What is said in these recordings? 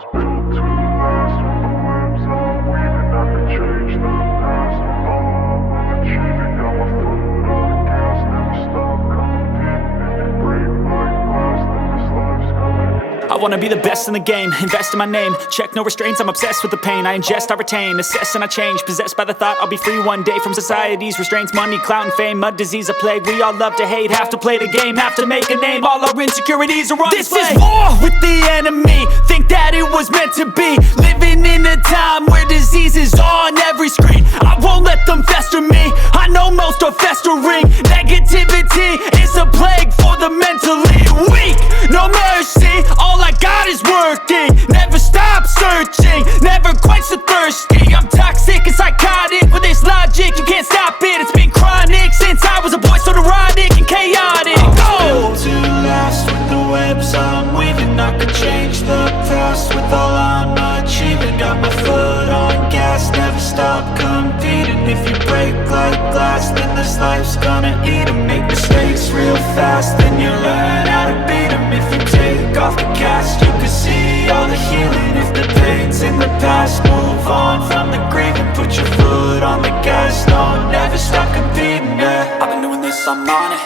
was built to last. With the webs I'm weaving, I could change the past. With all I'm achieving, got my foot on gas. Never stop competing. If you break like glass, then this life's gonna end. I wanna be the best in the game, invest in my name. Check no restraints, I'm obsessed with the pain. I ingest, I retain, assess and I change. Possessed by the thought I'll be free one day from society's restraints. Money, clout and fame, mud, disease, a plague. We all love to hate, have to play the game, have to make a name. All our insecurities are on display. This is war with the enemy, think that it was meant to be. Living in a time where disease is on every screen. I won't let them fester me, I know most are festering. Negativity is a plague for the mentally weak. No mercy, all I got is working. Never stop searching, never quench the thirsty. I'm toxic and psychotic, with this logic you can't stop it. It's been chronic since I was a boy, so neurotic and chaotic. Built to last. With the webs I'm weaving, I could change the past. With all I'm achieving, got my foot on gas. Never stop competing. If you break like glass, then this life's gonna eat 'em. Make mistakes real fast, then you learn how to beat 'em. If you take off the cast, you can see all the healing. If the pain's in the past, move on from the grieving. Put your foot on the gas, no, never stop competing, yeah. I've been doing this, I'm on it.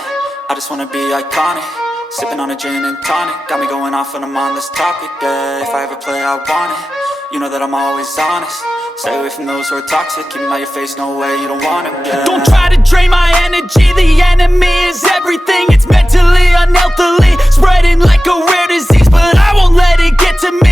I just wanna be iconic. Sipping on a gin and tonic, got me going off when I'm on this topic, yeah. If I ever play, I want it. You know that I'm always honest. Stay away from those who are toxic. Keep them out your face, no way, you don't want it, yeah. Don't try to drain my energy. The enemy is everything. It's mentally, unhealthily, spreading like a rare disease. But I won't let it get to me.